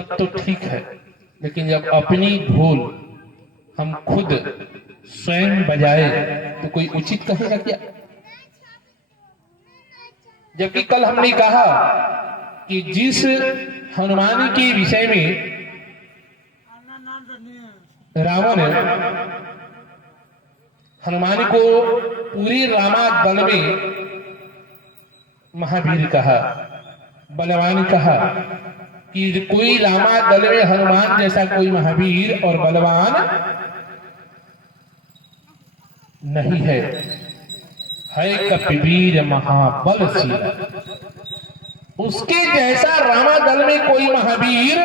तब तो ठीक है, लेकिन जब अपनी ढोल हम खुद स्वयं बजाए तो कोई उचित कहेगा क्या? जबकि कल हमने कहा कि जिस हनुमान के विषय में रावण हनुमान को पूरी रामा दल में महावीर कहा, बलवान कहा, कि कोई रामा दल में हनुमान जैसा कोई महावीर और बलवान नहीं है कपिवीर महाबलशील। उसके जैसा रामा दल में कोई महावीर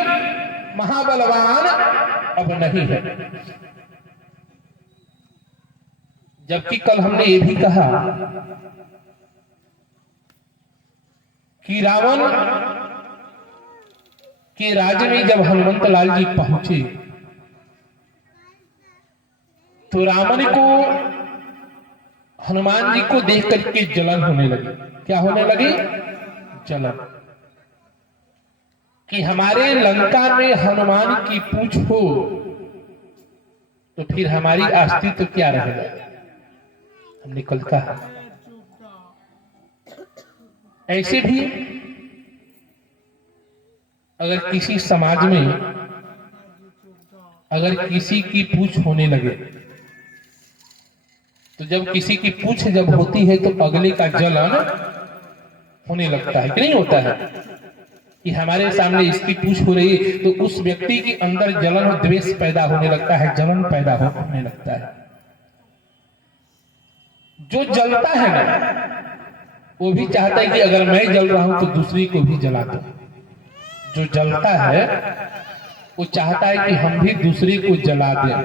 महाबलवान अब नहीं है। जबकि कल हमने ये भी कहा कि रावण के राज्य में जब हनुमंत लाल जी पहुंचे तो रावण को हनुमान जी को देख करके जलन होने लगी। क्या होने लगी? जलन। कि हमारे लंका में हनुमान की पूछ हो तो फिर हमारी अस्तित्व तो क्या रहेगा? हमने कल कहा ऐसे भी अगर किसी समाज में अगर किसी की पूछ होने लगे तो जब किसी की पूछ जब होती है तो अगले का जलन होने लगता है कि नहीं होता है? कि हमारे सामने इसकी पूछ हो रही है तो उस व्यक्ति के अंदर जलन और द्वेष पैदा होने लगता है, जलन पैदा होने लगता है। जो जलता है ना वो भी चाहता है कि अगर मैं जल रहा हूं तो दूसरी को भी जला दो। जो जलता है वो चाहता है कि हम भी दूसरी को जला दें।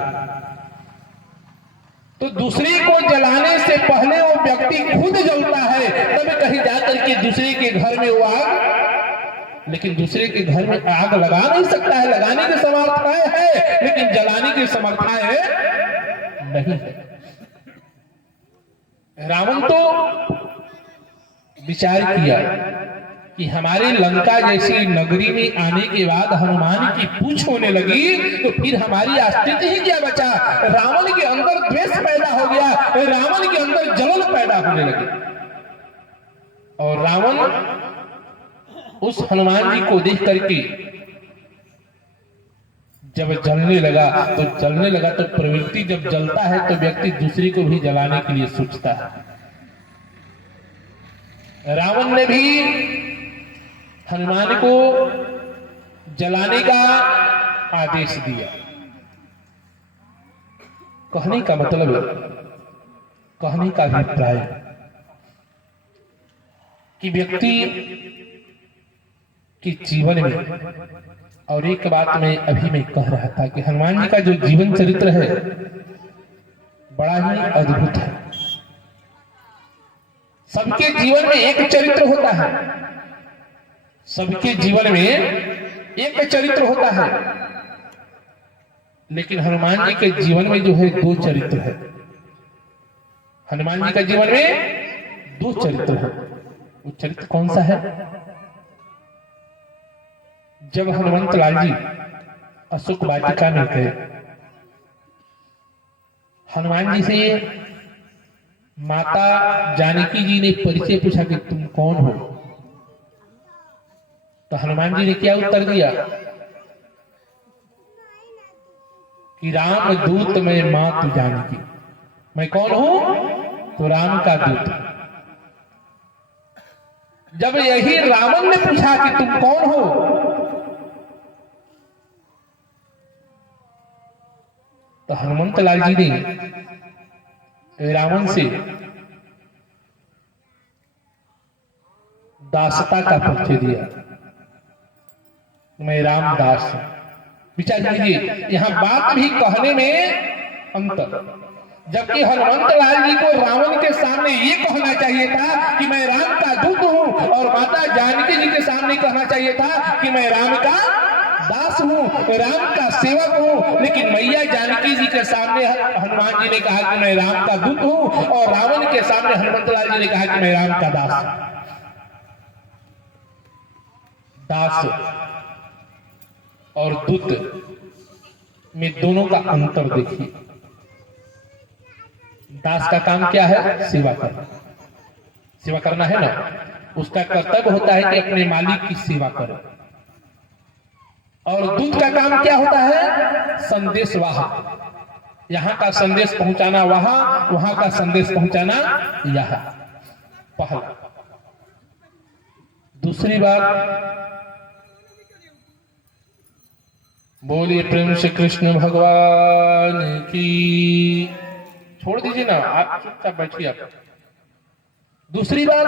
तो दूसरी को जलाने से पहले वो व्यक्ति खुद जलता है, तब कहीं जाकर के दूसरे के घर में वो आग, लेकिन दूसरे के घर में आग लगा नहीं सकता है। लगाने के समर्थाएं है लेकिन जलाने के समर्थाएं नहीं है। रावण तो विचार किया कि हमारे लंका जैसी नगरी में आने के बाद हनुमान की पूछ होने लगी तो फिर हमारी अस्तित्व ही क्या बचा? रावण के अंदर द्वेष पैदा हो गया, रावण के अंदर जलन पैदा होने लगी। और रावण उस हनुमान जी को देख करके जब जलने लगा तो प्रवृत्ति जब जलता है तो व्यक्ति दूसरी को भी जलाने के लिए सोचता है। रावण ने भी हनुमान को जलाने का आदेश दिया। कहने का मतलब, कहने का अभिप्राय कि व्यक्ति के जीवन में, और एक बात मैं कह रहा था कि हनुमान जी का जो जीवन चरित्र है बड़ा ही अद्भुत है। सबके जीवन में एक चरित्र होता है, सबके जीवन में एक चरित्र होता है, लेकिन हनुमान जी के जीवन में जो है दो चरित्र है। हनुमान जी के जीवन में दो चरित्र है। वो चरित्र कौन सा है? जब हनुमंत लाल जी अशोक वाटिका में गए, हनुमान जी से माता जानकी जी ने परिचय पूछा कि तुम कौन हो? तो हनुमान जी ने क्या उत्तर दिया कि राम दूत में मां तू जानकी। मैं कौन हूं? तो राम का दूत। जब यही रावण ने पूछा कि तुम कौन हो, तो हनुमंत लाल जी ने रावण से दासता का परिचय दिया। मैं रामदास। विचार कीजिए, यहां बात भी कहने में अंतर। जबकि हनुमंत लाल जी को रावण के सामने ये कहना चाहिए था कि मैं राम का दूत हूं, और माता जानकी जी के सामने कहना चाहिए था कि मैं राम का दास हूं, राम का सेवक हूं। लेकिन मैया जानकी जी के सामने हनुमान जी ने कहा कि मैं राम का दूत हूं, और रावण के सामने हनुमंत लाल जी ने कहा कि मैं राम का दास हूं। दास और दूत में दोनों का अंतर देखिए। दास का काम क्या है? सेवा करना। सेवा करना है ना, उसका कर्तव्य होता है कि अपने मालिक की सेवा करे। और दूत का काम क्या होता है? संदेश वाहक। यहां का संदेश पहुंचाना वहां, वहां का संदेश पहुंचाना यहां। पहला। दूसरी बात, बोलिए प्रेम से कृष्ण भगवान की। छोड़ दीजिए ना, आप चुपचाप बैठिए आप। दूसरी बात,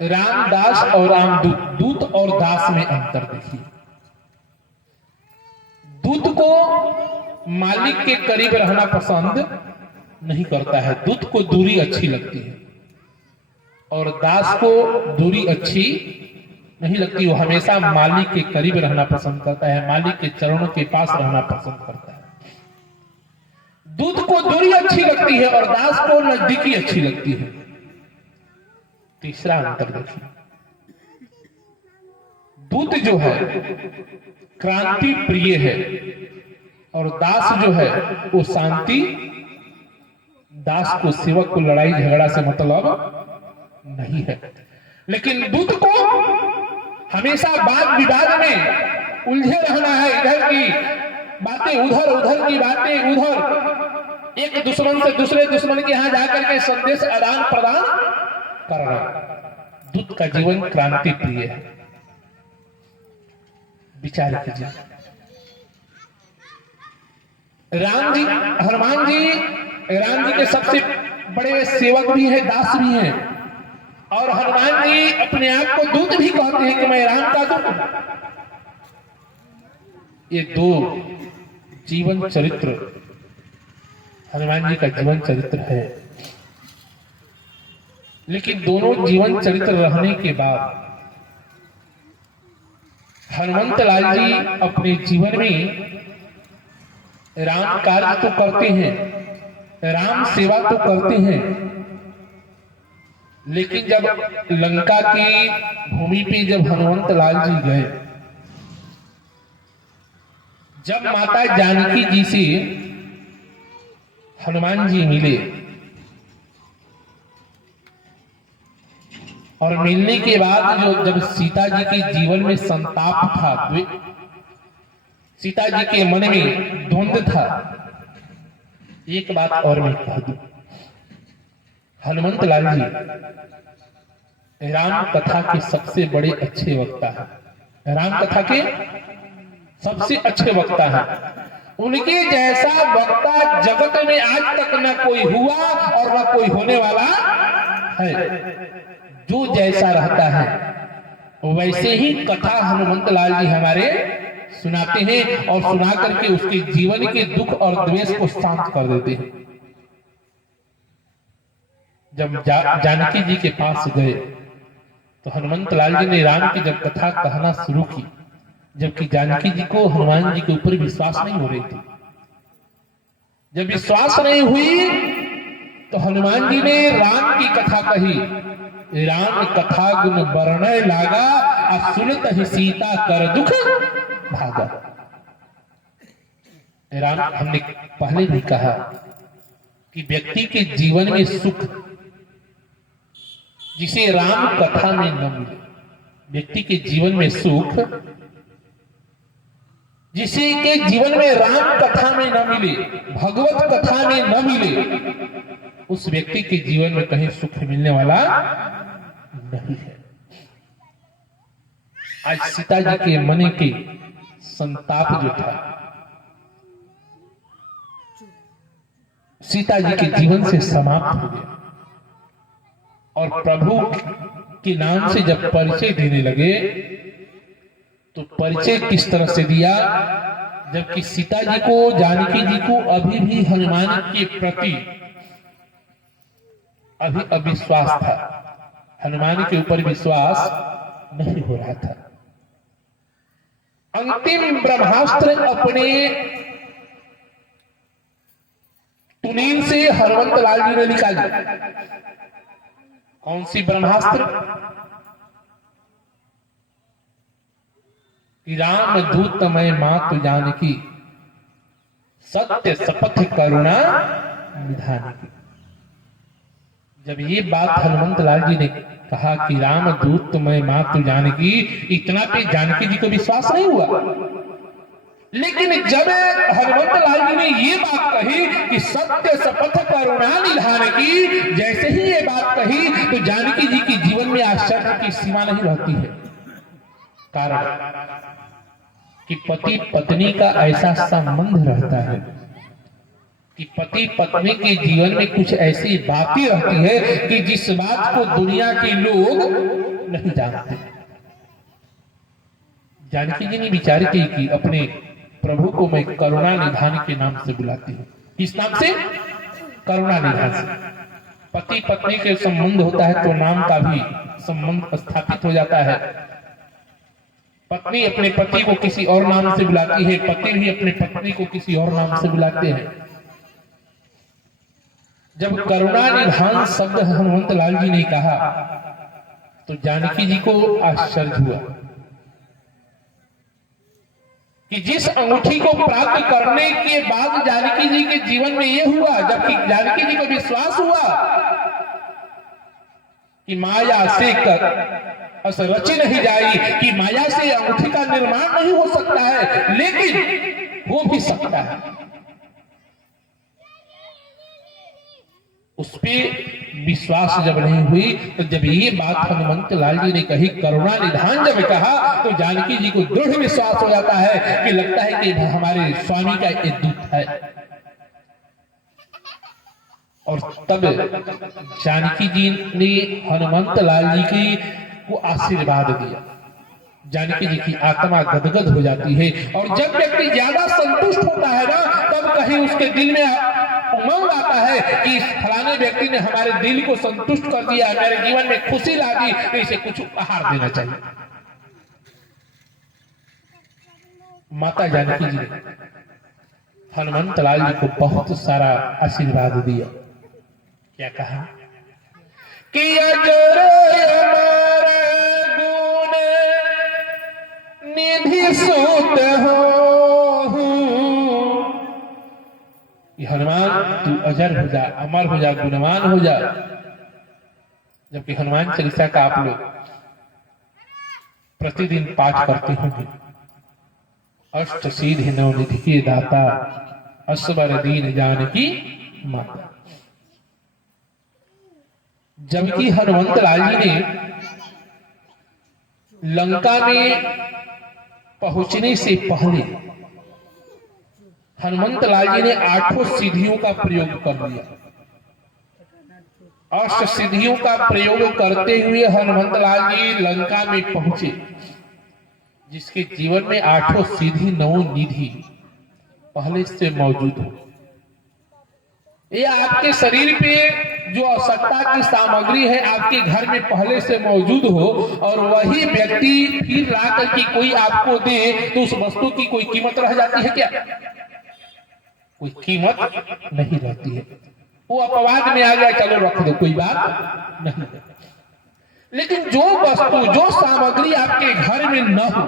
रामदास और रामदूत, दूत और दास में अंतर देखिए। दूत को मालिक के करीब रहना पसंद नहीं करता है, दूत को दूरी अच्छी लगती है। और दास को दूरी अच्छी नहीं लगती, वो हमेशा मालिक के करीब रहना पसंद करता है, मालिक के चरणों के पास रहना पसंद करता है। दूत को दूरी अच्छी लगती है और दास को नजदीकी अच्छी लगती है। तीसरा अंतर देखिए, दूत जो है क्रांति प्रिय है और दास जो है वो शांति। दास को सेवक को लड़ाई झगड़ा से मतलब नहीं है, लेकिन दूत को हमेशा वाद विवाद में उलझे रहना है। इधर की बातें उधर, उधर की बातें उधर, एक दुश्मन से दूसरे दुश्मन के यहां जाकर के संदेश आदान प्रदान करना। दूत का जीवन क्रांति प्रिय है। विचार कीजिए, राम जी, हनुमान जी राम जी के सबसे बड़े सेवक भी हैं, दास भी हैं। और हनुमान जी अपने आप को दूत भी कहते हैं कि मैं राम का दूत हूं। ये दो जीवन चरित्र हनुमान जी का जीवन चरित्र है। लेकिन दोनों जीवन चरित्र रहने के बाद हनुमंत लाल जी अपने जीवन में राम कार्य तो करते हैं, राम सेवा तो करते हैं, लेकिन जब लंका की भूमि पे जब हनुमंत लाल जी गए, जब माता जानकी जी से हनुमान जी मिले और मिलने के बाद जो जब सीता जी के जीवन में संताप था, सीता जी के मन में द्वंद्व था। एक बात और मैं कह दूं, हनुमंत लाल जी राम कथा के सबसे बड़े अच्छे वक्ता हैं। राम कथा के सबसे अच्छे वक्ता हैं। उनके जैसा वक्ता जगत में आज तक न कोई हुआ और न कोई होने वाला है। जो जैसा रहता है वैसे ही कथा हनुमंत लाल जी हमारे सुनाते हैं और सुना करके उसके जीवन के दुख और द्वेष को शांत कर देते हैं। जब जानकी जी के पास गए तो हनुमंत लाल जी ने राम की जब कथा कहना शुरू की, जबकि जानकी जी को हनुमान जी के ऊपर विश्वास नहीं हो रही थी। जब विश्वास नहीं हुई तो हनुमान जी ने राम की कथा कही। राम कथा गुण वर्णय लागा, सुनत ही सीता कर दुख भागा। राम, हमने पहले भी कहा कि व्यक्ति के जीवन में सुख जिसे राम कथा में न मिले, व्यक्ति के जीवन में सुख जिसे के जीवन में राम कथा में न मिले, भगवत कथा में न मिले, उस व्यक्ति के जीवन में कहीं सुख मिलने वाला नहीं है। आज सीता जी के मन के संताप जो था, सीता जी के जीवन से समाप्त हो गया। और प्रभु के नाम से जब परिचय देने लगे तो परिचय किस तरह से दिया, जबकि सीता जी को, जानकी जी को अभी भी हनुमान के प्रति अभी अविश्वास था, हनुमान के ऊपर विश्वास नहीं हो रहा था। अंतिम ब्रह्मास्त्र अपने तुनीन से हनुमंत लाल जी ने निकाली। कौन सी ब्रह्मास्त्र? कि राम दूत मैं मातु जानकी, सत्य शपथ करुणा निधान की। जब ये बात हनुमंत लाल जी ने कहा कि राम दूत मैं मातु जानकी, इतना पे जानकी जी को विश्वास नहीं हुआ। लेकिन जब हनुमंत लाल जी ने ये बात कही कि सत्य शपथ करुणा निधान की, जैसे ही ये बात कही तो जानकी जी की जीवन में आश्चर्य की सीमा नहीं रहती है। कारण कि पति पत्नी का ऐसा संबंध रहता है कि पति पत्नी के जीवन में कुछ ऐसी बातें रहती है कि जिस बात को दुनिया के लोग नहीं जानते। जानकी जी ने विचार की कि अपने प्रभु को मैं करुणा निधान के नाम से बुलाती हूँ। किस नाम से? करुणा निधान से। पति पत्नी के संबंध होता है तो नाम का भी संबंध स्थापित हो जाता है। पत्नी अपने पति को किसी और नाम से बुलाती है, पति भी अपने पत्नी को किसी और नाम से बुलाते हैं। जब करुणा निधान शब्द हनुमंत लाल जी ने कहा तो जानकी जी को आश्चर्य हुआ कि जिस अंगूठी को प्राप्त करने के बाद जानकी जी के जीवन में यह हुआ, जबकि जानकी जी को विश्वास हुआ कि माया से कर रची नहीं जाई, कि माया से अंगूठी का निर्माण नहीं हो सकता है, लेकिन हो भी सकता है। उस पर विश्वास जब नहीं हुई तो जब ये बात हनुमंत लाल जी ने कही, करुणा निधान जब कहा, तो जानकी जी को दृढ़ विश्वास हो जाता है कि लगता है कि हमारे स्वामी का एक दूत है। और तब जानकी जी ने हनुमंत लाल जी की को आशीर्वाद दिया। जानकी जी की आत्मा गदगद हो जाती है। और जब व्यक्ति ज्यादा संतुष्ट होता है ना, तब कहीं उसके दिल में उमंग आता है कि इस फलाने व्यक्ति ने हमारे दिल को संतुष्ट कर दिया, मेरे जीवन में खुशी ला दी, तो इसे कुछ उपहार देना चाहिए। माता जानकी जी ने हनुमंत लाल जी को बहुत सारा आशीर्वाद दिया। क्या कहा कि अजर अमर गुण निधि सूत हो, हनुमान तू अजर हो जा, अमर हो जा, गुणवान हो जा। जबकि हनुमान चालीसा का आप लोग प्रतिदिन पाठ करते होंगे। अष्ट सिद्धि नवनिधि के दाता, असवर दीन जानकी माता। जबकि हनुमंत लाल जी ने लंका में पहुंचने से पहले हनुमंत लाल जी ने 8 सिद्धियों का प्रयोग कर लिया। अष्ट सिद्धियों का प्रयोग करते हुए हनुमंत लाल जी लंका में पहुंचे, जिसके जीवन में 8 सिद्धि 9 निधि पहले से मौजूद हो। ये आपके शरीर पे जो आवश्यकता की सामग्री है आपके घर में पहले से मौजूद हो, और वही व्यक्ति फिर ला करके कोई आपको दे, तो उस वस्तु की कोई कीमत रह जाती है क्या? कोई कीमत नहीं रहती है। वो अपवाद में आ गया, चलो रख दो, कोई बात नहीं। लेकिन जो वस्तु, जो सामग्री आपके घर में न हो,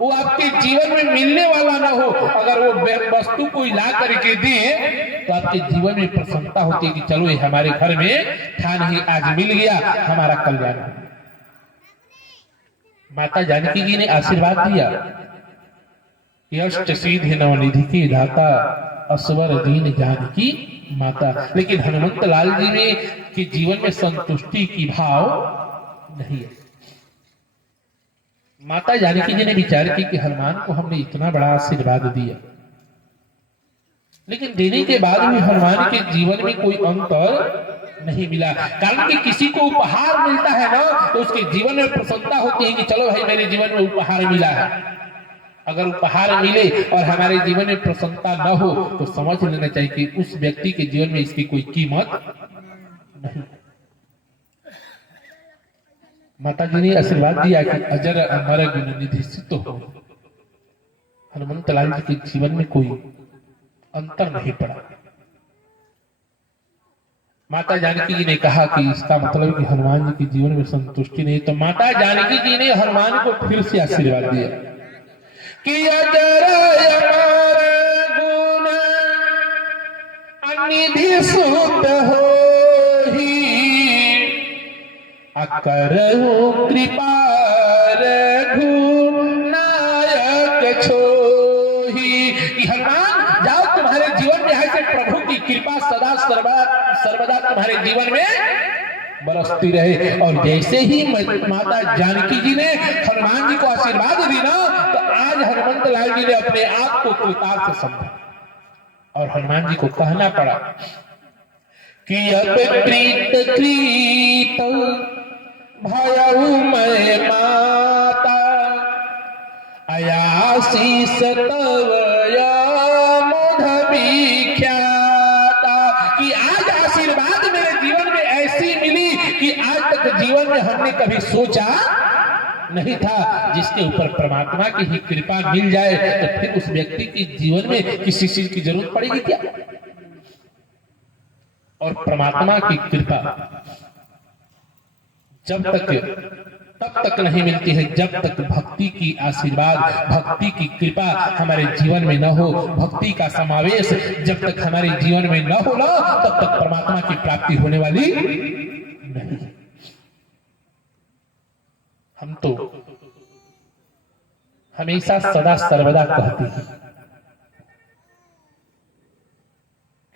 वो आपके जीवन में मिलने वाला न हो, अगर वो वस्तु कोई ला करके दे तो आपके जीवन में प्रसन्नता होती है कि चलो ये हमारे घर में था नहीं, आज मिल गया, हमारा कल्याण। माता जानकी जी ने आशीर्वाद दिया, अष्ट सिद्धि नवनिधि की दाता, असवर दीन जानकी माता। लेकिन हनुमंत लाल जी में के जीवन में संतुष्टि की भाव नहीं है। माता जानकी जी ने विचार की कि हनुमान को हमने इतना बड़ा आशीर्वाद दिया, लेकिन देने के बाद भी हनुमान के जीवन में कोई अंतर नहीं मिला। कारण कि किसी को उपहार मिलता है ना, तो उसके जीवन में प्रसन्नता होती है कि चलो भाई मेरे जीवन में उपहार मिला है। अगर उपहार मिले और हमारे जीवन में प्रसन्नता न हो तो समझ लेना चाहिए कि उस व्यक्ति के जीवन में इसकी कोई कीमत नहीं। माता जी ने आशीर्वाद दिया कि अजर अमर गुण निधि सिद्ध हो। हनुमंत लाल जी के जीवन में कोई अंतर नहीं पड़ा। माता जानकी जी ने कहा कि इसका मतलब कि हनुमान जी के जीवन में संतुष्टि नहीं, तो माता जानकी जी ने हनुमान को फिर से आशीर्वाद दिया कि अजर अमर गुण अनिधि सुत होहि, अकरहु कृपा रघुनायक छोहि। हनुमान जाओ, तुम्हारे जीवन में है से प्रभु की कृपा सदा सर्वदा तुम्हारे जीवन में बरसती रहे। और जैसे ही माता जानकी जी ने हनुमान जी को आशीर्वाद दी ना, तो आज हनुमंत लाल जी ने अपने आप को कृतार्थ समझा और हनुमान जी को कहना पड़ा कि अब कृत कृत भयउ मैं माता, अयासीस तव मोध विख्याता। कि आज आशीर्वाद मेरे जीवन में ऐसी मिली कि आज तक जीवन में हमने कभी सोचा नहीं था। जिसके ऊपर परमात्मा की ही कृपा मिल जाए तो फिर उस व्यक्ति के जीवन में किसी चीज की जरूरत पड़ेगी क्या। और परमात्मा की कृपा जब तब तक नहीं मिलती है जब तक भक्ति की आशीर्वाद, भक्ति की कृपा हमारे जीवन में न हो, भक्ति का समावेश जब तक हमारे जीवन में न हो ना, तब तक परमात्मा की प्राप्ति होने वाली नहीं। हम तो हमेशा सदा सर्वदा कहते हैं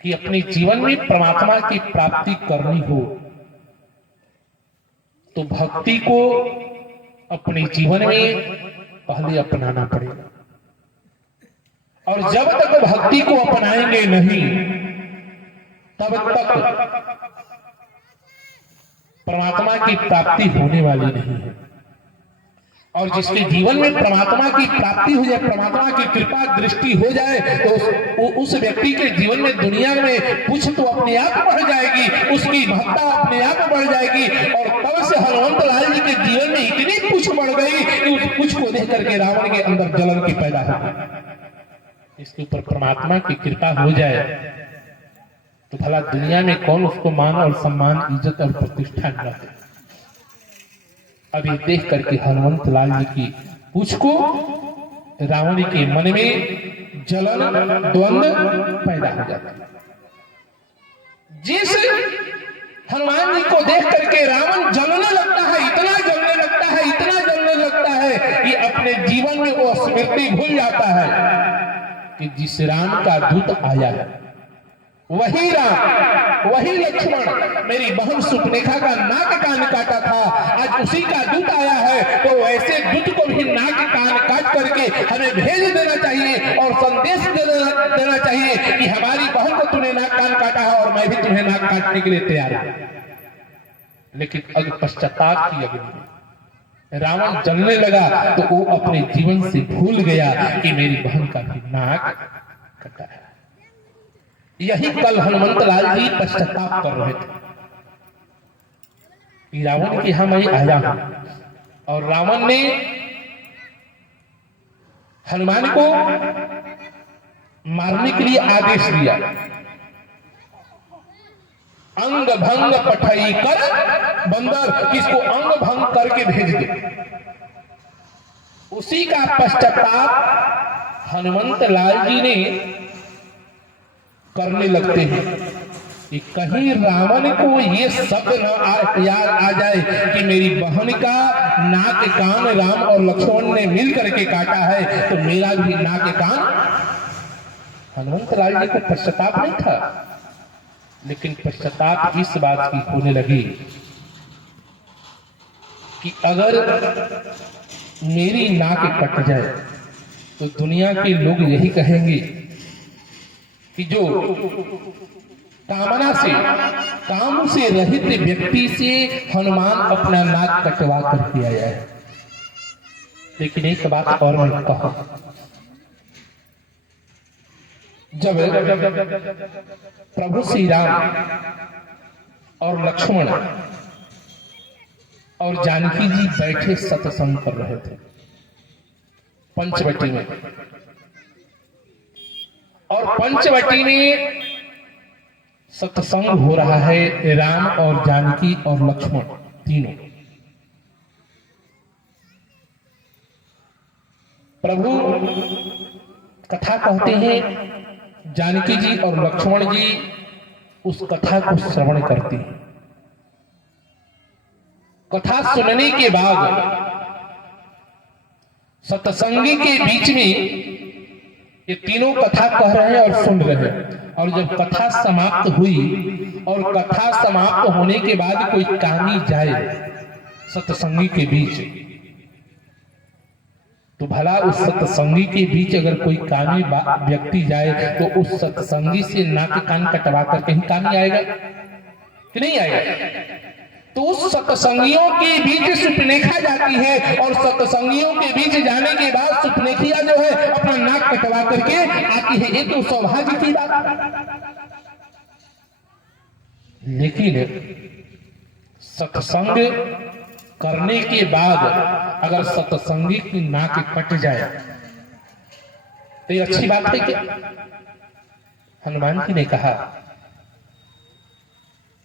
कि अपने जीवन में परमात्मा की प्राप्ति करनी हो तो भक्ति को अपने जीवन में पहले अपनाना पड़ेगा। और जब तक भक्ति को अपनाएंगे नहीं तब तक परमात्मा की प्राप्ति होने वाली नहीं है। और जिसके जीवन में परमात्मा की प्राप्ति हो जाए, परमात्मा की कृपा दृष्टि हो जाए, तो उस व्यक्ति के जीवन में दुनिया में कुछ तो अपने आप बढ़ जाएगी, उसकी भक्ता अपने आप बढ़ जाएगी। और तब से हनुमंत लाल जी के जीवन में इतनी कुछ बढ़ गई कि उस कुछ को देख करके रावण के अंदर जलन की पैदा हो गई। इसके ऊपर परमात्मा की कृपा हो जाए तो भला दुनिया में कौन उसको मान और सम्मान, इज्जत और प्रतिष्ठा न दे। अभी देख करके हनुमंत लाल जी की पूछ को रावण के मन में जलन द्वंद्व पैदा हो जाता है। जिस हनुमान जी को देख करके रावण जलने लगता है, इतना जलने लगता है, इतना जलने लगता है कि अपने जीवन में वो स्मृति भूल जाता है कि जिस राम का दूत आया है वही राम, वही लक्ष्मण मेरी बहन सुपनेखा का नाक कान काटा था, आज उसी का दूत आया है। तो ऐसे दूत को भी नाक कान काट करके हमें भेज देना चाहिए और संदेश देना चाहिए कि हमारी बहन को तूने नाक कान काटा है और मैं भी तुम्हें नाक काटने के लिए तैयार हूं। लेकिन अगर पश्चाताप की अग्नि में रावण जलने लगा तो वो अपने जीवन से भूल गया कि मेरी बहन का भी नाक कटा है। यही कल हनुमंत लाल जी पश्चाताप कर रहे थे कि रावण के यहां मैं आया हूं। और रावण ने हनुमान को मारने के लिए आदेश दिया, अंग भंग पठाई कर बंदर, किसको अंग भंग करके भेज दे। उसी का पश्चाताप हनुमंत लाल जी ने करने लगते हैं कि कहीं रावण को ये शब्द न याद आ जाए कि मेरी बहन का नाक कान राम और लक्ष्मण ने मिल करके काटा है तो मेरा भी नाक कान। हनुमंत लाल जी को पश्चाताप नहीं था, लेकिन पश्चाताप इस बात की होने लगी कि अगर मेरी नाक कट जाए तो दुनिया के लोग यही कहेंगे कि जो कामना से, काम से रहित व्यक्ति से हनुमान अपना नाक कटवा करके आया है। लेकिन एक बात और मैं कहूं, जब प्रभु श्री राम और लक्ष्मण और जानकी जी बैठे सत्संग कर रहे थे पंचवटी में, और पंचवटी में सत्संग हो रहा है राम और जानकी और लक्ष्मण तीनों। प्रभु कथा कहते हैं, जानकी जी और लक्ष्मण जी उस कथा को श्रवण करते हैं। कथा सुनने के बाद सत्संगी के बीच में ये तीनों कथा कह रहे हैं और सुन रहे हैं, और जब कथा समाप्त हुई और कथा समाप्त होने के बाद कोई कामी जाए सत्संगी के बीच, तो भला उस सत्संगी के बीच अगर कोई कामी व्यक्ति जाए तो उस सत्संगी से नाक कान कटवा कर कहीं कामी आएगा कि नहीं आएगा? तो उस सत्संगियों के बीच सुपनेखा जाती है, और सत्संगियों के बीच जाने के बाद सुपनेखिया जो है अपना नाक कटवा करके आती है। ये तो सौभाग्य की बात। लेकिन सत्संग करने के बाद अगर सत्संगी की नाक कट जाए तो ये अच्छी बात है क्या? हनुमान जी ने कहा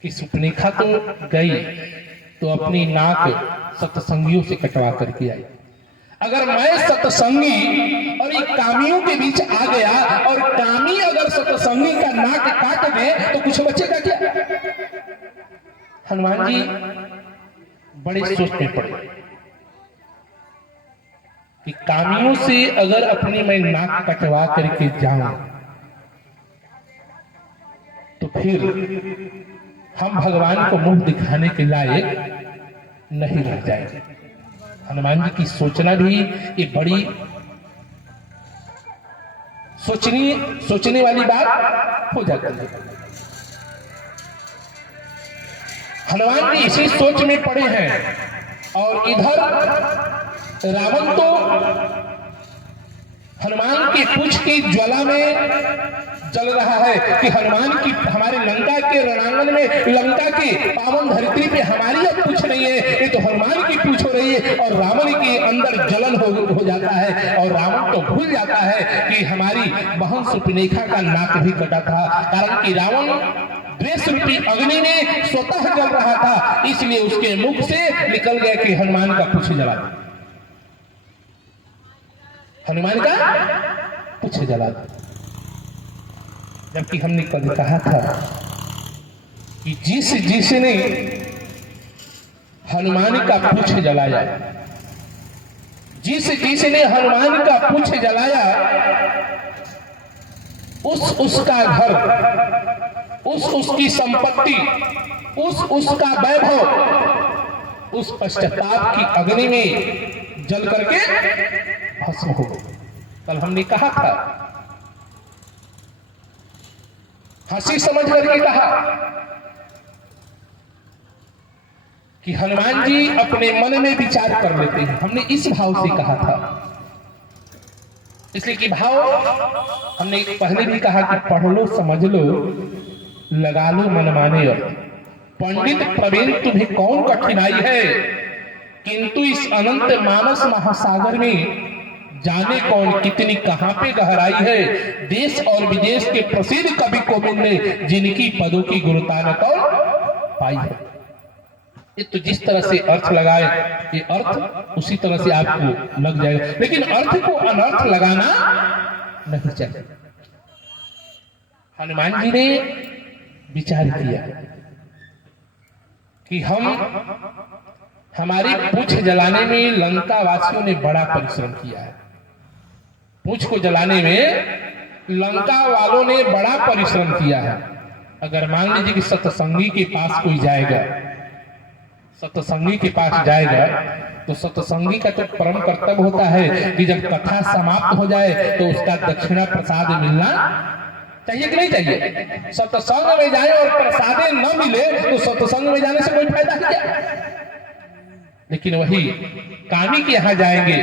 कि सुपनेखा तो गई तो अपनी नाक सत्संगियों से कटवा करके आई। अगर मैं सत्संगी और ये कामियों के बीच आ गया और कामी अगर सत्संगी का नाक काट दे तो कुछ बचेगा क्या? हनुमान जी बड़े सोच में पड़े कि कामियों से अगर अपनी मैं नाक कटवा करके जाऊं तो फिर हम भगवान को मुंह दिखाने के लायक नहीं रह जाएंगे। हनुमान जी की सोचना भी ये बड़ी सोचने वाली बात हो जाती है। हनुमान जी इसी सोच में पड़े हैं, और इधर रावण तो हनुमान की पूंछ की ज्वाला में जल रहा है कि हनुमान की हमारे लंका के रणांगन में, लंका की पावन धरती पे हमारी अब पूंछ नहीं है, ये तो हनुमान की पूंछ हो रही है। और रावण के अंदर जलन हो जाता है, और रावण तो भूल जाता है कि हमारी बहन सुपनेखा का नाक भी कटा था, कारण कि रावण द्वेष रूपी अग्नि में स्वतः जल रहा था, इसलिए उसके मुख से निकल गया कि हनुमान का पूंछ जला दो, हनुमान का पूंछ जला दो। जबकि हमने कल कहा था कि जिसने हनुमान का पूंछ जलाया, जिसने हनुमान का पूंछ जलाया, उसका घर, उसकी संपत्ति, उसका वैभव उस पश्चाताप की अग्नि में जल करके भस्म हो गई। कल हमने कहा था, हंसी समझ करके कहा कि हनुमान जी अपने मन में विचार कर लेते हैं। हमने इस भाव से कहा था, इसलिए कि भाव हमने पहले भी कहा कि पढ़ लो, समझ लो, लगा लो मनमाने अर्थ। पंडित प्रवीण तुम्हें कौन कठिनाई है, किंतु इस अनंत मानस महासागर में जाने कौन कितनी कहां पे गहराई है। देश और विदेश के प्रसिद्ध कवि कोविंद ने जिनकी पदों की गुरुता न कौन पाई है। ये तो जिस तरह से अर्थ लगाए, ये अर्थ उसी तरह से आपको लग जाएगा, लेकिन अर्थ को अनर्थ लगाना नहीं चाहिए। हनुमान जी ने विचार किया कि हमारी पूंछ जलाने में लंका वासियों ने बड़ा परिश्रम किया है। पूंछ को जलाने में लंका वालों ने बड़ा परिश्रम किया है। अगर मान लीजिए कि सत्संगी के पास कोई जाएगा, सत्संगी के पास जाएगा तो सत्संगी का तो परम कर्तव्य होता है कि जब कथा समाप्त हो जाए तो उसका दक्षिणा प्रसाद मिलना चाहिए कि नहीं चाहिए? सत्संग में जाए और प्रसादे न मिले तो सत्संग में जाने से कोई फायदा है क्या? लेकिन वही कामी के यहां जाएंगे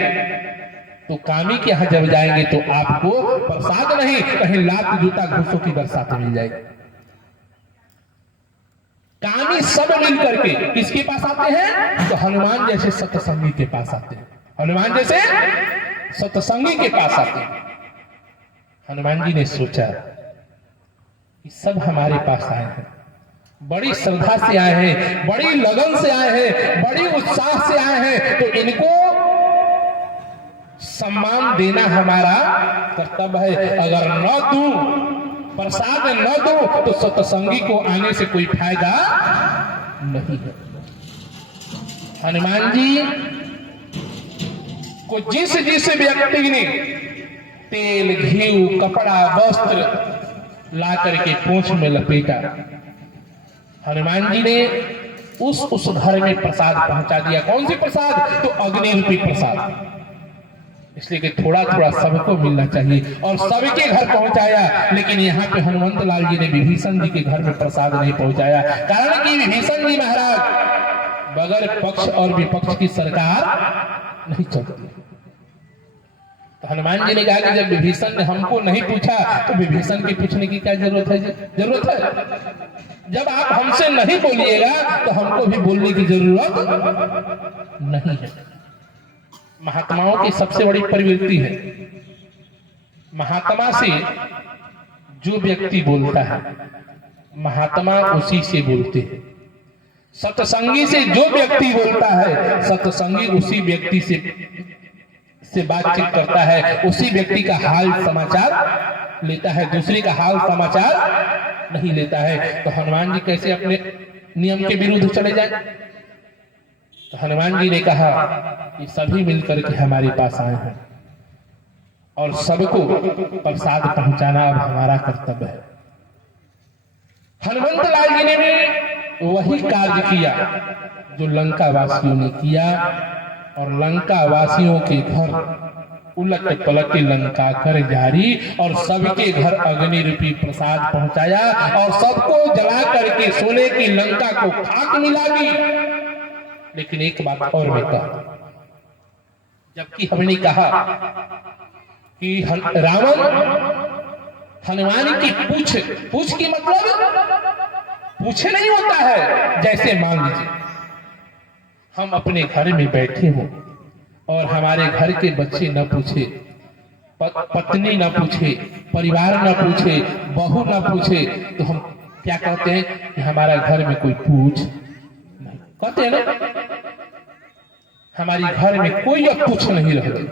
तो कामी के यहां जब जाएंगे तो आपको प्रसाद नहीं, कहीं लात जूता घूसों की बरसात मिल जाएगी। कामी सब मिल करके किसके पास आते हैं? तो हनुमान जैसे सत्संगी के पास आते हैं। हनुमान जैसे सत्संगी के पास आते हैं। हनुमान जी ने सोचा कि सब हमारे पास आए हैं, बड़ी श्रद्धा से आए हैं, बड़ी लगन से आए हैं, बड़ी उत्साह से आए हैं, तो इनको सम्मान देना हमारा कर्तव्य है। अगर न दूं, प्रसाद न दो तो सत्संगी को आने से कोई फायदा नहीं है। हनुमान जी को जिस जिस व्यक्ति ने तेल, घी, कपड़ा, वस्त्र ला करके पूंछ में लपेटा, हनुमान जी ने उस घर में प्रसाद पहुंचा दिया। कौन सी प्रसाद? तो अग्नि रूपी प्रसाद। इसलिए कि थोड़ा थोड़ा सबको मिलना चाहिए और सबके घर पहुंचाया। लेकिन यहाँ पे हनुमंत लाल जी ने विभीषण जी के घर में प्रसाद नहीं पहुंचाया, कारण कि विभीषण जी महाराज बगैर पक्ष और विपक्ष की सरकार नहीं चलती। तो हनुमान जी ने कहा कि जब विभीषण ने हमको नहीं पूछा तो विभीषण के पूछने की क्या जरूरत है? जरूरत है। जब आप हमसे नहीं बोलिएगा तो हमको भी बोलने की जरूरत नहीं है। महात्माओं की सबसे बड़ी प्रवृत्ति है, महात्मा से जो व्यक्ति बोलता है महात्मा उसी से बोलते हैं। सत्संगी से जो व्यक्ति बोलता है सत्संगी उसी व्यक्ति से बातचीत करता है, उसी व्यक्ति का हाल समाचार लेता है, दूसरे का हाल समाचार नहीं लेता है। तो हनुमान जी कैसे अपने नियम के विरुद्ध चले जाए? तो हनुमान जी ने कहा कि सभी मिलकर के हमारे पास आए हैं और सबको प्रसाद पहुंचाना अब हमारा कर्तव्य है। हनुमंत लाल जी ने भी वही कार्य किया जो लंका वासियों ने किया और लंका वासियों के घर उलट पलट लंका कर जारी और सबके घर अग्नि रूपी प्रसाद पहुंचाया और सबको जला करके सोने की लंका को खाक मिला दी। लेकिन एक बात और भी कहा, जबकि हमने कहा कि रावण हनुमान की पूछ की मतलब पूछे नहीं होता है। जैसे मान लीजिए हम अपने घर में बैठे हो और हमारे घर के बच्चे न पूछे, पत्नी न पूछे, परिवार न पूछे, बहू न पूछे, तो हम क्या कहते हैं कि हमारा घर में कोई पूछ नहीं, कहते हैं ना हमारी घर में कोई अब पूछ नहीं रहती।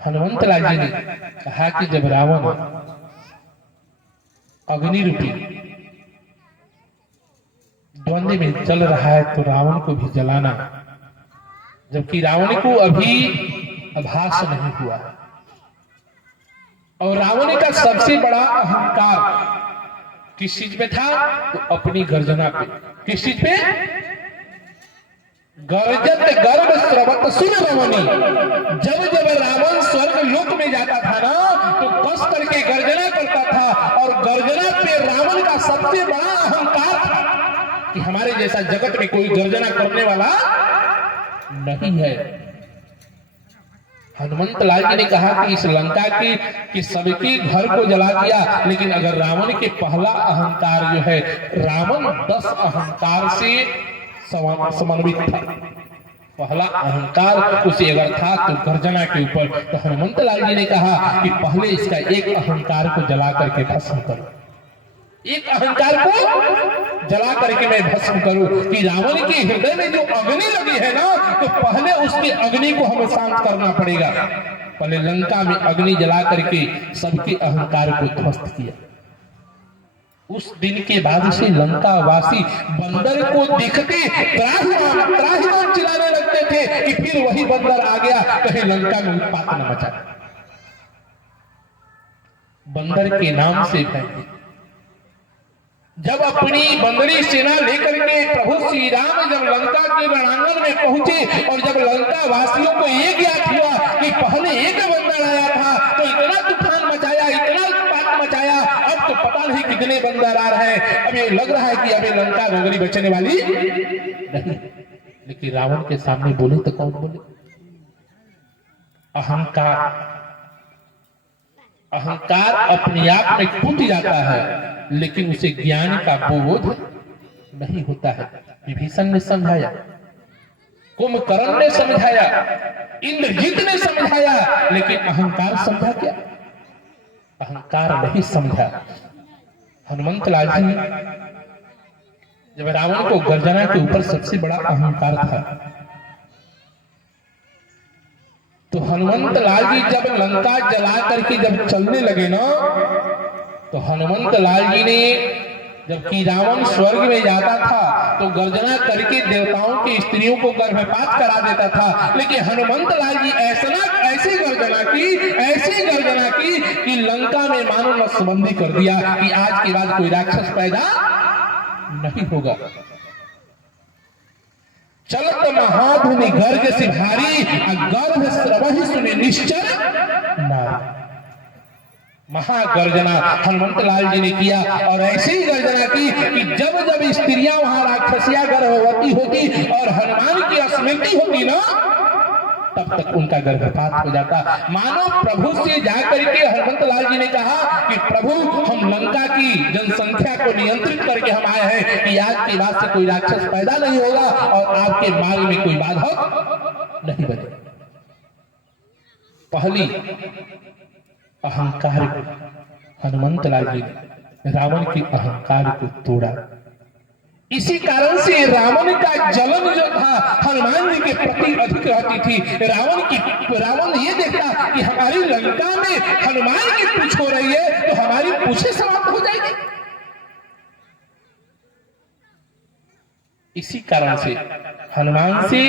हनुमंत लाल जी ने कहा कि जब रावण अग्नि रूपी द्वंद्व में चल रहा है तो रावण को भी जलाना, जबकि रावण को अभी आभास नहीं हुआ और रावण का सबसे बड़ा अहंकार किस चीज पे था? तो अपनी गर्जना पे। किस चीज पे? गर्जत गर्भ स्रवत सुन रवनी। जब जब रावण स्वर्ग लोक में जाता था ना तो कस करके गर्जना करता था और गर्जना पे रावण का सबसे बड़ा अहंकार था कि हमारे जैसा जगत में कोई गर्जना करने वाला नहीं है। हनुमंत लाल जी ने कहा कि इस लंका के सबके घर को जला दिया, लेकिन अगर रावण के पहला अहंकार जो है, रावण 10 अहंकार से समन्वित था। पहला अहंकार उसे अगर था तो गर्जना के ऊपर। तो हनुमंत लाल जी ने कहा कि पहले इसका एक अहंकार को जला करके भस्म करो, एक अहंकार को जला करके मैं भस्म करूं कि रावण के हृदय में जो अग्नि लगी है ना, तो पहले उसकी अग्नि को हमें शांत करना पड़ेगा। पहले लंका में अग्नि जला करके सबके अहंकार को ध्वस्त किया। उस दिन के बाद से लंका वासी बंदर को देखते त्राहिमाम त्राहिमाम चिल्लाने लगते थे कि फिर वही बंदर आ गया, कहीं लंका में उत्पात न मचा। बंदर के नाम से फैलते। जब अपनी बंदरी सेना लेकर के प्रभु श्री राम जब लंका के रणांगण में पहुंचे और जब लंका वासियों को ये ज्ञात हुआ कि पहले एक बंदर आया था तो इतना तूफान मचाया, इतना उत्पात मचाया, अब तो पता नहीं कितने बंदर आ रहे हैं। अब ये लग रहा है कि अभी लंका नगरी बचने वाली नहीं। लेकिन रावण के सामने बोले तो कौन बोले? अहंकार अपने आप में टूट जाता है, लेकिन उसे ज्ञान का बोध नहीं होता है। विभीषण ने समझाया, कुंभकर्ण ने समझाया, इंद्रजीत ने समझाया, लेकिन अहंकार समझा क्या? अहंकार नहीं समझा। हनुमंत लाल जी जब रावण को गर्जना के ऊपर सबसे बड़ा अहंकार था, हनुमंत लाल जी जब लंका जला करके जब चलने लगे ना, तो हनुमंत लाल जी ने, जबकि रावण स्वर्ग में जाता था तो गर्जना करके देवताओं की स्त्रियों को गर्भपात करा देता था, लेकिन हनुमंत लाल जी ऐसी गर्जना की कि लंका में मानो नसबंदी कर दिया कि आज के बाद कोई राक्षस पैदा नहीं होगा। चलत महाधुनि गर्ग से भारी, गर्भ स्रवहि सुनि निश्चर नारी। महागर्जना हनुमंत लाल जी ने किया, और ऐसी ही गर्जना की कि जब जब स्त्रियां वहां राक्षसिया गर्भवती होती और हनुमान की स्मृति होती ना, तब तक उनका गर्भपात हो जाता। मानो प्रभु से जाकर के हनुमंत लाल जी ने कहा कि प्रभु, हम लंका की जनसंख्या को नियंत्रित करके हम आए हैं कि आज के बाद से कोई राक्षस पैदा नहीं होगा और आपके मार्ग में कोई बाधक नहीं बने। पहली अहंकार को हनुमंत लाल जी ने रावण के अहंकार को तोड़ा। इसी कारण से रावण का जलन जो था हनुमान जी के प्रति अधिक रहती थी। रावण ये देखता कि हमारी लंका में हनुमान की पूछ हो रही है तो हमारी पूछे समाप्त हो जाएगी। इसी कारण से हनुमान से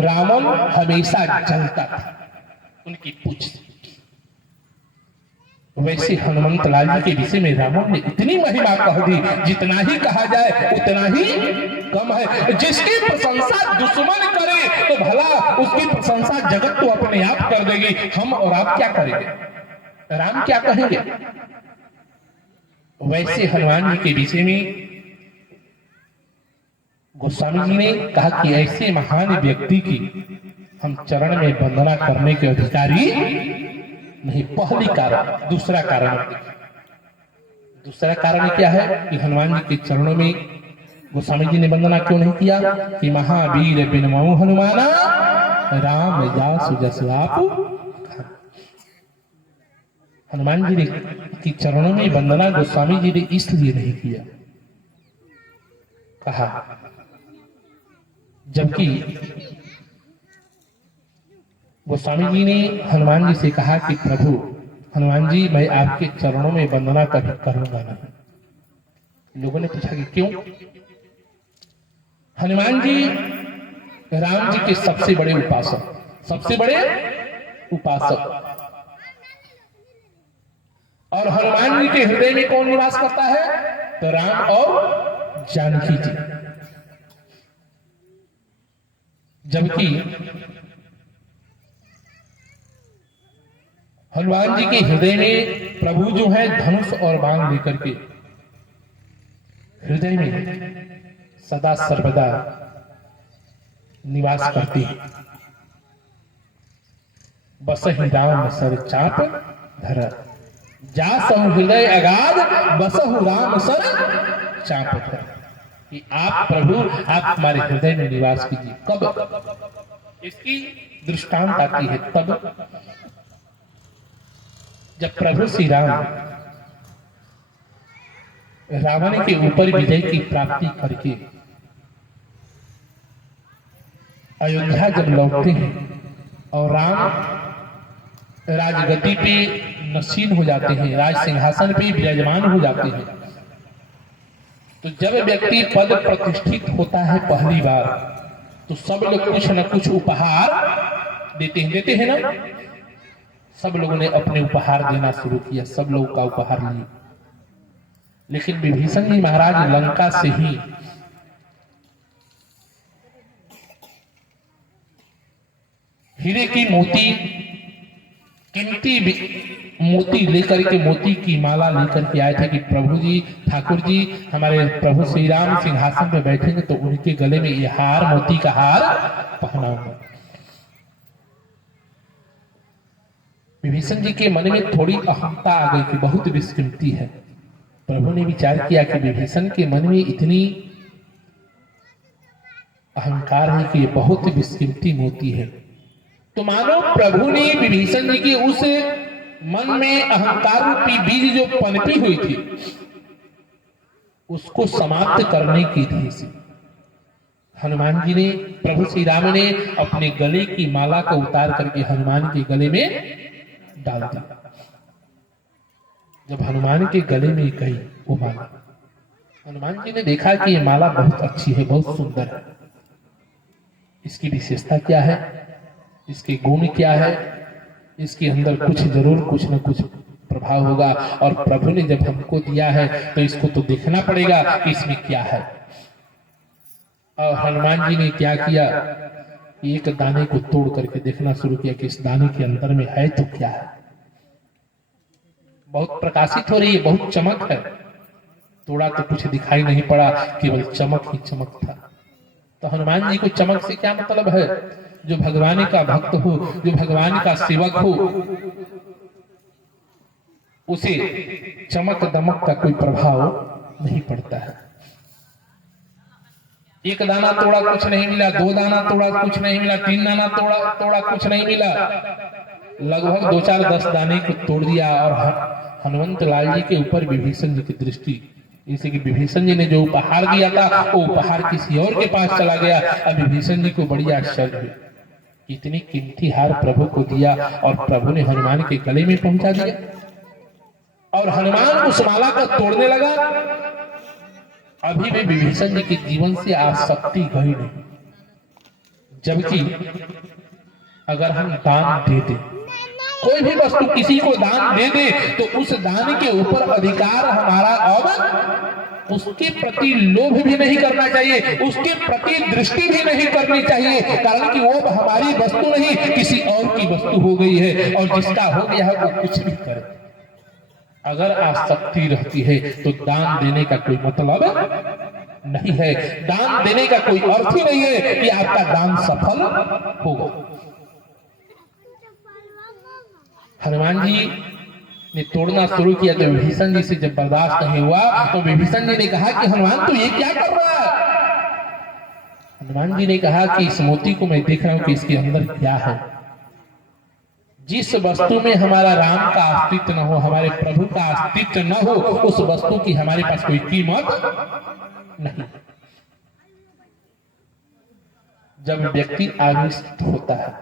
रावण हमेशा जलता था, उनकी पूछ। वैसे हनुमंत लाल जी के विषय में रावण ने इतनी महिमा कह दी, जितना ही कहा जाए उतना ही कम है। जिसकी प्रशंसा दुश्मन करे तो भला उसकी प्रशंसा जगत तो अपने आप कर देगी। हम और आप क्या करेंगे, राम क्या कहेंगे। वैसे हनुमान जी के विषय में गोस्वामी जी ने कहा कि ऐसे महान व्यक्ति की हम चरण में वंदना करने के अधिकारी नहीं। पहली कारण। दूसरा कारण क्या है कि हनुमान जी के चरणों में गोस्वामी जी ने वंदना क्यों नहीं किया कि महावीर बिनमऊ हनुमाना राम जासु जस आप। हनुमान जी ने की चरणों में वंदना गोस्वामी जी ने इसलिए नहीं किया, कहा जबकि गोस्वामी जी ने हनुमान जी से कहा कि प्रभु हनुमान जी, मैं आपके चरणों में वंदना कभी करूंगा नहीं। लोगों ने पूछा कि क्यों। हनुमान जी राम जी के सबसे बड़े उपासक, और हनुमान जी के हृदय में कौन निवास करता है, तो राम और जानकी जी। जबकि हनुमान जी के हृदय में प्रभु जो है धनुष और बाण लेकर के हृदय में सदा सर्वदा निवास करते हैं। बसहि राम सर चाप धर, जासहु हृदय अगाध, बसहु राम सर चाप धर। कि आप प्रभु, आप हमारे हृदय में निवास कीजिए। कब इसकी दृष्टांत आती है, तब जब प्रभु श्री राम रावण के ऊपर विजय की प्राप्ति करके अयोध्या जब लौटते हैं और राम राजगद्दी पे नसीन हो जाते हैं, राज सिंहासन पे विराजमान हो जाते हैं, तो जब व्यक्ति पद प्रतिष्ठित होता है पहली बार, तो सब लोग कुछ न कुछ उपहार देते हैं ना। सब लोगों ने अपने उपहार देना शुरू किया, सब लोग का उपहार लिए। लेकिन विभीषण जी महाराज लंका से ही हीरे की मोती, कीमती मोती लेकर के, मोती की माला लेकर के आए थे कि प्रभु जी, ठाकुर जी, हमारे प्रभु श्री राम सिंहासन पे बैठेंगे तो उनके गले में ये हार, मोती का हार पहनाऊंगा। विभीषण जी के मन में थोड़ी अहमता आ गई कि बहुत विस्कीमती है। प्रभु ने विचार किया कि विभीषण के मन में इतनी अहंकार है कि ये बहुत विस्कीमती मोती है। तो मानो प्रभु ने विभीषण जी के उस मन में अहंकार रूपी बीज जो पनपी हुई थी, उसको समाप्त करने की थी। हनुमान जी ने, प्रभु श्री राम ने अपने गले की माला को उतार करके हनुमान के गले में डाल दिया। जब हनुमान के गले में गई वो माला, हनुमान जी ने देखा कि ये माला बहुत अच्छी है, बहुत सुंदर है, इसकी विशेषता क्या है, इसके गुण क्या है, इसके अंदर कुछ जरूर कुछ न कुछ प्रभाव होगा, और प्रभु ने जब हमको दिया है तो इसको तो देखना पड़ेगा कि इसमें क्या है। और हनुमान जी ने क्या किया, एक दाने को तोड़ करके देखना शुरू किया कि इस दाने के अंदर में है तो क्या है। बहुत प्रकाशित हो रही है, बहुत चमक है। तोड़ा तो कुछ दिखाई नहीं पड़ा, केवल चमक ही चमक था। तो हनुमान जी को चमक से क्या मतलब है? जो भगवान का भक्त हो, जो भगवान का सेवक हो, उसे चमक दमक का कोई प्रभाव नहीं पड़ता है। एक दाना तोड़ा कुछ नहीं मिला, दो दाना तोड़ा कुछ नहीं मिला, तीन दाना तोड़ा कुछ नहीं मिला, लगभग 2 4 10 दाने को तोड़ दिया। और हनुमंत लाल जी के ऊपर विभीषण जी की दृष्टि, जैसे कि विभीषण जी ने जो उपहार दिया था वो उपहार किसी और के पास चला गया। अब विभीषण जी को बड़ी आश्चर्य हुई, इतनी कीमती हार प्रभु को दिया और प्रभु ने हनुमान के गले में पहुंचा दिया। और हनुमान उस माला को तोड़ने लगा। अभी भी विभीषण जी के जीवन से आसक्ति गई नहीं। जबकि अगर हम दान दे दे, कोई भी वस्तु किसी को दान दे दे, तो उस दान के ऊपर अधिकार हमारा अब उसके प्रति लोभ भी नहीं करना चाहिए, उसके प्रति दृष्टि भी नहीं करनी चाहिए, कारण कि वो हमारी वस्तु नहीं किसी और की वस्तु हो गई है, और जिसका हो गया है वो कुछ भी करे। अगर आसक्ति रहती है तो दान देने का कोई मतलब नहीं है, दान देने का कोई अर्थ ही नहीं है कि आपका दान सफल होगा। हनुमान जी ने तोड़ना शुरू किया तो विभीषण जी से जब बर्दाश्त नहीं हुआ तो विभीषण जी ने कहा कि हनुमान तू ये क्या कर रहा है? हनुमान जी ने कहा कि इस मोती को मैं देख रहा हूं कि इसके अंदर क्या है। जिस वस्तु में हमारा राम का अस्तित्व न हो, हमारे प्रभु का अस्तित्व न हो, उस वस्तु की हमारे पास कोई कीमत नहीं। जब व्यक्ति आविष्ट होता है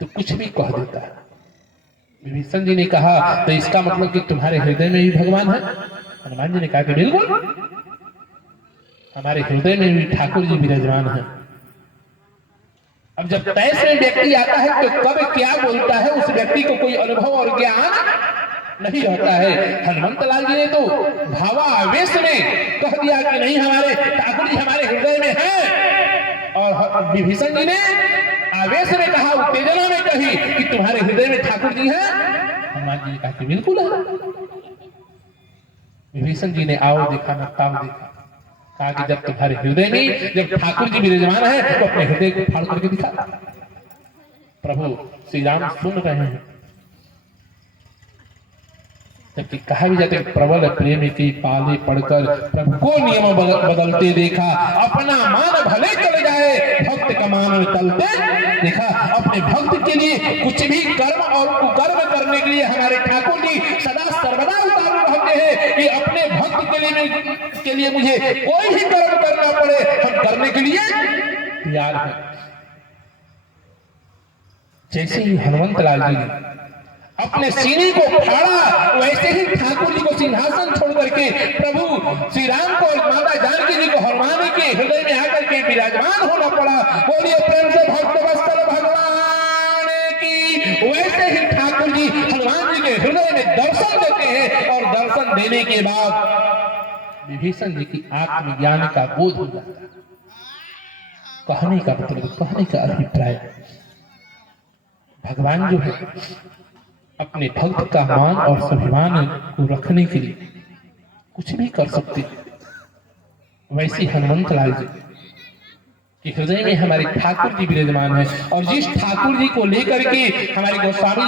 तो कुछ भी कह देता है। विभीषण जी ने कहा तो इसका मतलब कि तुम्हारे हृदय में भी भगवान है? हनुमान जी ने कहा कि बिल्कुल, हमारे हृदय में भी ठाकुर जी विराजमान है। अब जब तय से व्यक्ति आता है तो कब क्या बोलता है उस व्यक्ति को कोई अनुभव और ज्ञान नहीं रहता है। हनुमंत लाल जी ने तो भावावेश में कह दिया कि नहीं, हमारे ठाकुर जी हमारे हृदय में है, और विभीषण जी ने आवेश में कहा, उत्तेजना में कही कि तुम्हारे हृदय में ठाकुर जी है। हनुमान जी ने कहा कि बिल्कुल है। विभीषण जी ने आओ देखा न ताव देखा, कहा कि जब तुम्हारे हृदय में जब ठाकुर जी विराजमान है तो अपने हृदय को फाड़ करके दिखा। प्रभु श्री राम सुन रहे हैं, जबकि कहा भी जाता है प्रबल प्रेम के पाले पड़कर प्रभु को नियम बदलते देखा, अपना मान भले चल जाए भक्त का मान टलते देखा। अपने भक्त के लिए कुछ भी कर्म और कुकर्म करने के लिए हमारे ठाकुर जी सदा सर्वदा उतारू रहते हैं कि अपने भक्त के लिए मुझे कोई भी कर्म करना पड़े हम करने के लिए तैयार हैं। जैसे ही हनुमंत लाल जी ने अपने सीने को फाड़ा, वैसे ही ठाकुर जी को सिंहासन छोड़ करके प्रभु श्री राम को और माता जानकी जी को हनुमान के हृदय में आकर के विराजमान होना पड़ा। बोलिए प्रेम से भक्त वत्सल भगवान की। वैसे ही ठाकुर जी हनुमान जी के हृदय में दर्शन देते हैं, और दर्शन देने के बाद विभीषण जी की आत्मज्ञान का बोध हो जाता है। कहने का मतलब, कहने का अभिप्राय, भगवान जो है अपने भक्त का मान और स्वाभिमान को रखने के लिए कुछ भी कर सकते। वैसे हनुमंत लाल जी के हृदय में हमारे ठाकुर जी विराजमान है, और जिस ठाकुर जी को लेकर के हमारे गोस्वामी